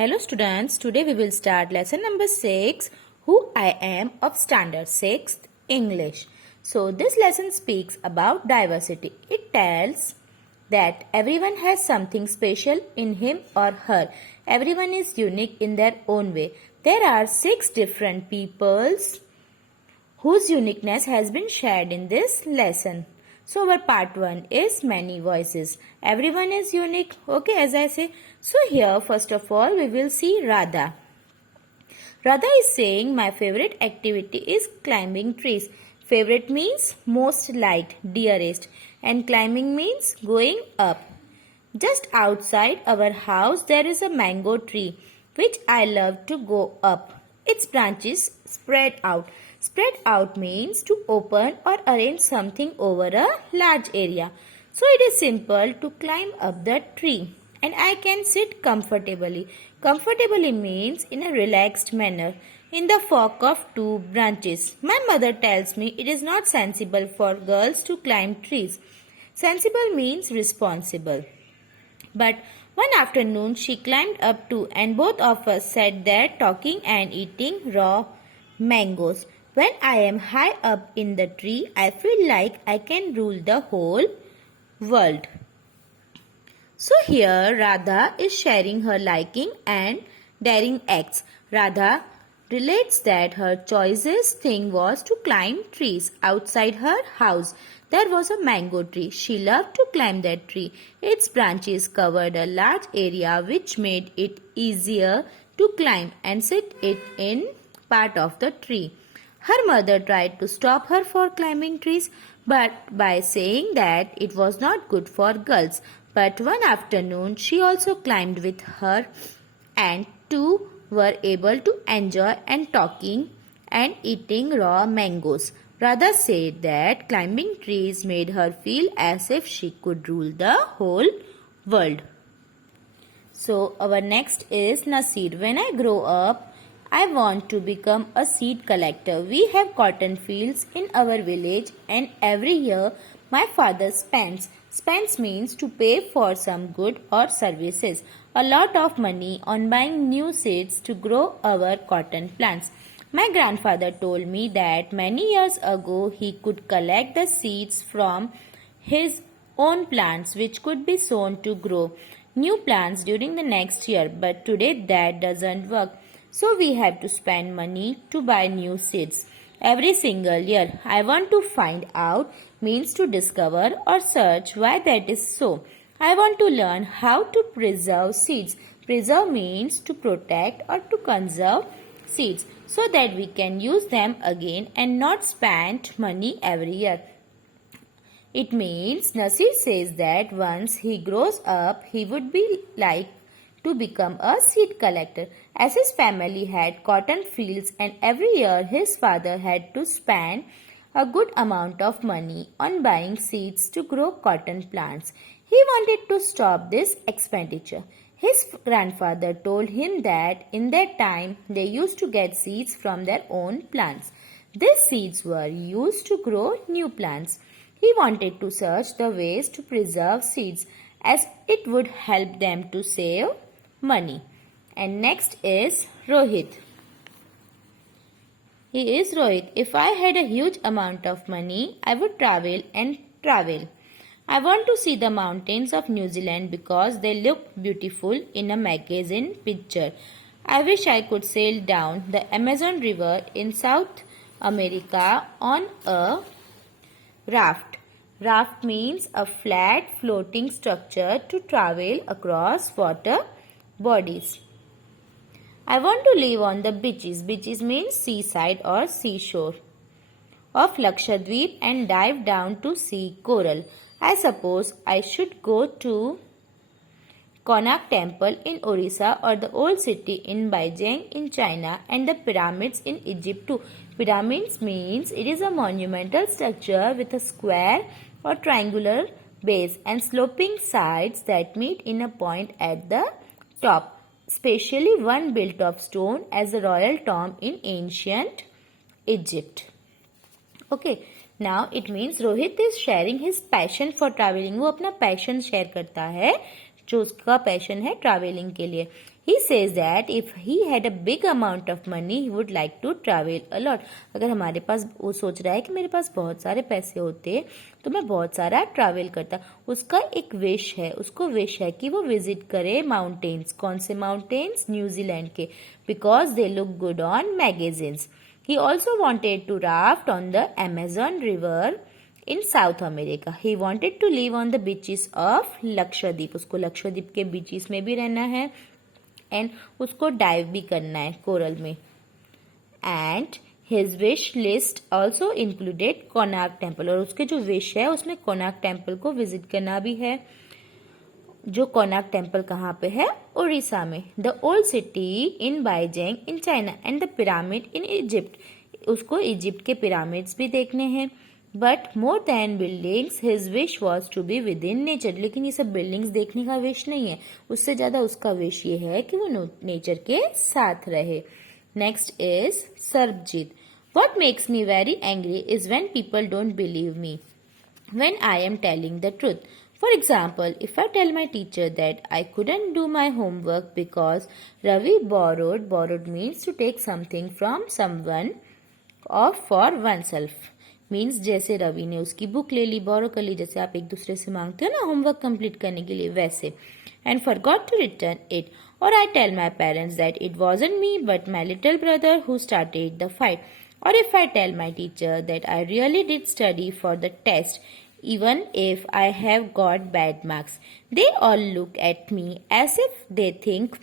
Hello students, today we will start lesson number 6, Who I Am of Standard 6th English. So this lesson speaks about diversity. It tells that everyone has something special in him or her. Everyone is unique in their own way. There are 6 different peoples whose uniqueness has been shared in this lesson. So our part 1 is many voices. Everyone is unique. Okay, as I say. So here first of all we will see Radha. Radha is saying my favorite activity is climbing trees. Favorite means most liked, dearest, and climbing means going up. Just outside our house there is a mango tree which I love to go up. Its branches spread out. Spread out means to open or arrange something over a large area. So it is simple to climb up the tree and I can sit comfortably. Comfortably means in a relaxed manner in the fork of 2 branches. My mother tells me it is not sensible for girls to climb trees. Sensible means responsible. But one afternoon she climbed up too and both of us sat there talking and eating raw mangoes. When I am high up in the tree, I feel like I can rule the whole world. So here Radha is sharing her liking and daring acts. Radha relates that her choicest thing was to climb trees. Outside her house there was a mango tree. She loved to climb that tree. Its branches covered a large area which made it easier to climb and sit it in part of the tree. Her mother tried to stop her for climbing trees, but by saying that it was not good for girls. But one afternoon she also climbed with her and two were able to enjoy and talking and eating raw mangoes. Radha said that climbing trees made her feel as if she could rule the whole world. So our next is Nasir. When I grow up, I want to become a seed collector. We have cotton fields in our village and every year my father spends. Spends means to pay for some good or services. A lot of money on buying new seeds to grow our cotton plants. My grandfather told me that many years ago he could collect the seeds from his own plants which could be sown to grow new plants during the next year. But today that doesn't work. So we have to spend money to buy new seeds every single year. I want to find out means to discover or search why that is so. I want to learn how to preserve seeds. Preserve means to protect or to conserve seeds so that we can use them again and not spend money every year. It means Nasir says that once he grows up, he would be like to become a seed collector. As his family had cotton fields and every year his father had to spend a good amount of money on buying seeds to grow cotton plants. He wanted to stop this expenditure. His grandfather told him that in that time they used to get seeds from their own plants. These seeds were used to grow new plants. He wanted to search the ways to preserve seeds as it would help them to save money. And next is Rohit. He is Rohit. If I had a huge amount of money, I would travel and travel. I want to see the mountains of New Zealand because they look beautiful in a magazine picture. I wish I could sail down the Amazon River in South America on a raft. Raft means a flat floating structure to travel across water bodies. I want to live on the beaches. Beaches means seaside or seashore of Lakshadweep and dive down to see coral. I suppose I should go to Konark Temple in Orissa or the old city in Beijing in China and the pyramids in Egypt too. Pyramids means it is a monumental structure with a square or triangular base and sloping sides that meet in a point at the top, especially one built of stone as a royal tomb in ancient Egypt. Okay, now it means Rohit is sharing his passion for traveling. वो अपना passion share करता है जो उसका passion है traveling के लिए. He says that if he had a big amount of money, he would like to travel a lot. अगर हमारे पास, वो सोच रहा है कि मेरे पास बहुत सारे पैसे होते तो मैं बहुत सारा ट्रैवल करता. उसका एक विश है, उसको विश है कि वो विजिट करे माउंटेन्स. कौन से माउंटेन्स? न्यूजीलैंड के, because they look good on magazines. He also wanted to raft on the Amazon River in South America. He wanted to live on the beaches of Lakshadweep. उसको लक्षद्वीप के beaches में भी रहना है एंड उसको डाइव भी करना है कोरल में. And his wish list also included Konark temple. और उसके जो विश है उसमें कोणार्क टेम्पल को विजिट करना भी है. जो कोणार्क टेम्पल कहाँ पे है? उड़ीसा में. The old city in Beijing in China and the pyramid in Egypt. उसको इजिप्ट के पिरामिड्स भी देखने हैं. But more than buildings his wish was to be within nature. लेकिन ये सब बिल्डिंग्स देखने का विश नहीं है, उससे ज्यादा उसका विश ये है कि वो नेचर के साथ रहे. Next is Sarabjit. What makes me very angry is when people don't believe me when I am telling the truth. For example, if I tell my teacher that I couldn't do my homework because Ravi borrowed means to take something from someone or for oneself. Means जैसे रवि ने उसकी book ले ली, बोरो कर ली, जैसे आप एक दूसरे से मांगते हो ना होमवर्क कंप्लीट करने के लिए, वैसे. And forgot to return it. और I tell my parents that it wasn't me but my little brother who started the fight. Or if I tell my teacher that I really did study for the test, even if I have got bad marks, they all look at me as if they think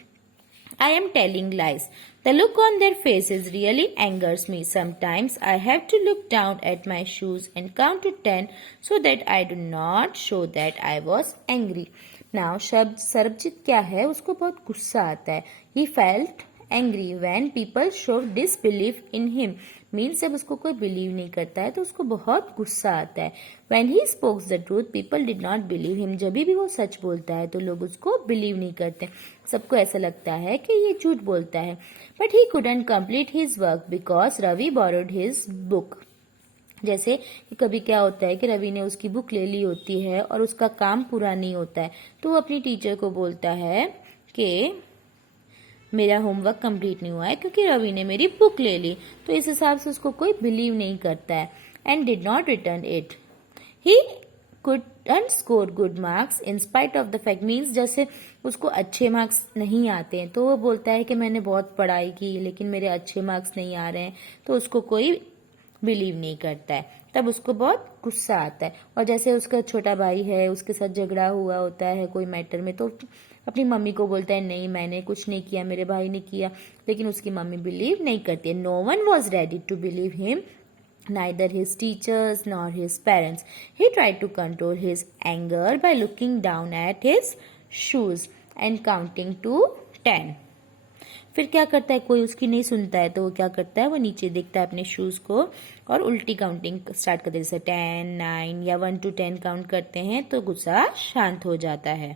I am telling lies. The look on their faces really angers me. Sometimes I have to look down at my shoes and count to 10 so that I do not show that I was angry. Now, शब्द सरबजीत क्या है? उसको बहुत गुस्सा आता है. He felt angry when people show disbelief in him. Means जब उसको कोई बिलीव नहीं करता है तो उसको बहुत गुस्सा आता है. When he spoke the truth, people did not believe him. जब भी वो सच बोलता है तो लोग उसको बिलीव नहीं करते. सबको ऐसा लगता है कि ये झूठ बोलता है. But he couldn't complete his work because Ravi borrowed his book. जैसे कि कभी क्या होता है कि रवि ने उसकी बुक ले ली होती है और उसका काम पूरा नहीं होता है तो वो अपनी टीचर को बोलता है कि मेरा होमवर्क कंप्लीट नहीं हुआ है क्योंकि रवि ने मेरी बुक ले ली. तो इस हिसाब से उसको कोई बिलीव नहीं करता है. And did not return it. He couldn't score good marks in spite of the fact. Means जैसे उसको अच्छे मार्क्स नहीं आते हैं तो वो बोलता है कि मैंने बहुत पढ़ाई की लेकिन मेरे अच्छे मार्क्स नहीं आ रहे हैं, तो उसको कोई बिलीव नहीं करता है. तब उसको बहुत गुस्सा आता है. और जैसे उसका छोटा भाई है, उसके साथ झगड़ा हुआ होता है कोई मैटर में, तो अपनी मम्मी को बोलता है नहीं मैंने कुछ नहीं किया, मेरे भाई ने किया. लेकिन उसकी मम्मी बिलीव नहीं करती है. No one was ready to believe him, neither his teachers nor his parents. He tried to control his anger by looking down at his shoes and counting to 10. फिर क्या करता है, कोई उसकी नहीं सुनता है तो वो क्या करता है, वो नीचे देखता है अपने शूज को और उल्टी काउंटिंग स्टार्ट करते हैं. जैसे 10, 9 या 1 to 10 काउंट करते हैं तो गुस्सा शांत हो जाता है.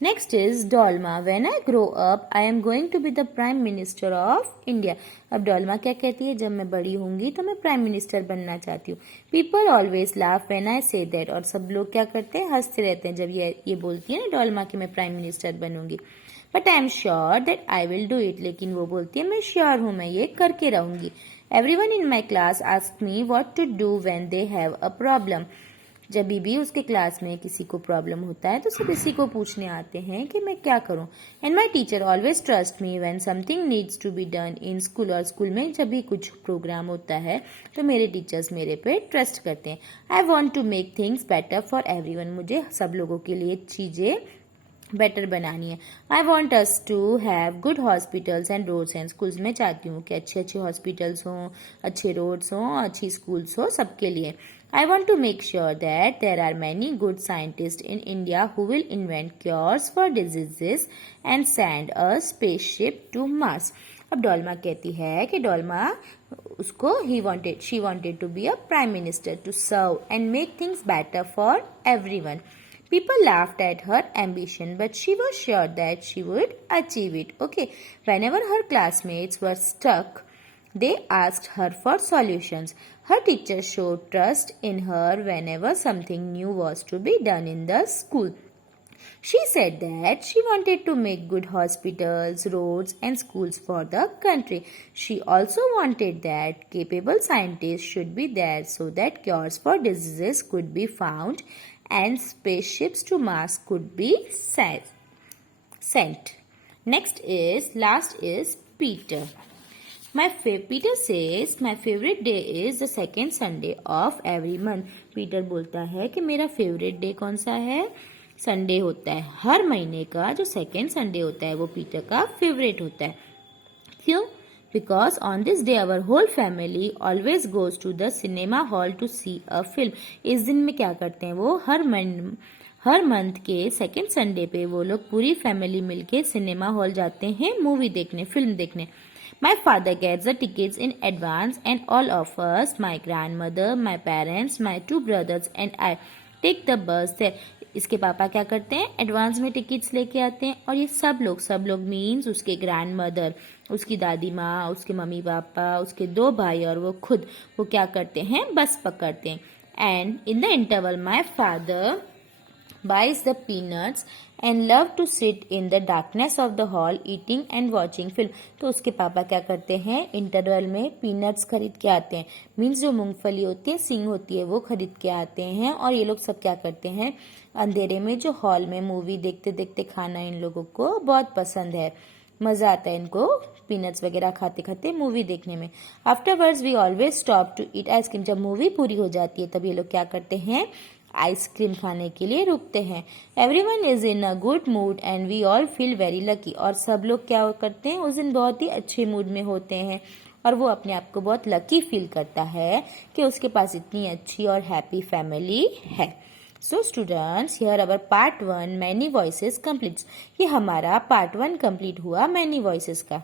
Next is Dolma. When I grow up, I am going to be the Prime Minister of India. अब डोल्मा क्या कहती है, जब मैं बड़ी होंगी तो मैं प्राइम मिनिस्टर बनना चाहती हूँ. People always laugh when I say that. और सब लोग क्या करते हैं, हंसते रहते हैं जब ये बोलती है ना डोल्मा कि मैं प्राइम मिनिस्टर बनूंगी. But I am sure that I will do it. लेकिन वो बोलती है मैं श्योर हूँ, मैं ये करके रहूंगी. Everyone in my class asks me what to do when they have a problem. जब भी उसके क्लास में किसी को प्रॉब्लम होता है तो सब इसी को पूछने आते हैं कि मैं क्या करूं. And my teacher always trust me when something needs to be done in school. और स्कूल में जब भी कुछ प्रोग्राम होता है तो मेरे टीचर्स मेरे पे ट्रस्ट करते हैं. I want to make things better for everyone. मुझे सब लोगों के लिए चीजें बेटर बनानी है. I want us to have good hospitals and roads and schools. मैं चाहती हूँ कि अच्छे अच्छे हॉस्पिटल्स हों, अच्छे रोड्स हों, अच्छी स्कूल्स हो सबके लिए. I want to make sure that there are many good scientists in India who will invent cures for diseases and send a spaceship to Mars. अब डोल्मा कहती है कि डोल्मा उसको she wanted to be a prime minister to serve and make things better for everyone. People laughed at her ambition, but she was sure that she would achieve it. Okay, whenever her classmates were stuck, they asked her for solutions. Her teacher showed trust in her whenever something new was to be done in the school. She said that she wanted to make good hospitals, roads, and schools for the country. She also wanted that capable scientists should be there so that cures for diseases could be found and spaceships to Mars could be sent. Last is Peter. Peter says my favorite day is the second Sunday of every month. Peter बोलता है कि मेरा favourite day कौन सा है? Sunday होता है. हर महीने का जो सेकेंड संडे होता है वो पीटर का फेवरेट होता है. क्यों? Because on this day our whole family always goes to the cinema hall to see a film. इस दिन में क्या करते हैं वो? हर मंथ के सेकेंड संडे पे वो लोग पूरी फैमिली मिलके सिनेमा हॉल जाते हैं मूवी देखने, फिल्म देखने. My father gets the tickets in advance and all of us, my grandmother, my parents, my two brothers and I take the bus there. इसके पापा क्या करते हैं? एडवांस में टिकट्स लेके आते हैं और ये सब लोग मीन्स उसके ग्रैंड मदर, उसकी दादी माँ, उसके मम्मी पापा, उसके 2 भाई और वो खुद, वो क्या करते हैं? बस पकड़ते हैं. And in the interval my father buys the peanuts and love to sit in the darkness of the hall eating and watching film. तो उसके पापा क्या करते हैं? इंटरवल में पीनट्स खरीद के आते हैं. मीन्स जो मूंगफली होती है, सिंग होती है, वो खरीद के आते हैं और ये लोग सब क्या करते हैं? अंधेरे में जो हॉल में मूवी देखते देखते खाना इन लोगों को बहुत पसंद है. मजा आता है इनको पीनट्स वगैरह खाते खाते मूवी देखने में. Afterwards we always stop to eat ice cream. जब मूवी पूरी हो जाती है तब ये लोग क्या करते हैं? आइसक्रीम खाने के लिए रुकते हैं. Everyone is in a good mood and we all feel very lucky. और सब लोग क्या करते हैं? उस दिन बहुत ही अच्छे मूड में होते हैं और वो अपने आप को बहुत लकी फील करता है कि उसके पास इतनी अच्छी और हैप्पी फैमिली है. So students, here our part 1 many voices completes. ये हमारा पार्ट 1 कंप्लीट हुआ मैनी वॉइसेस का.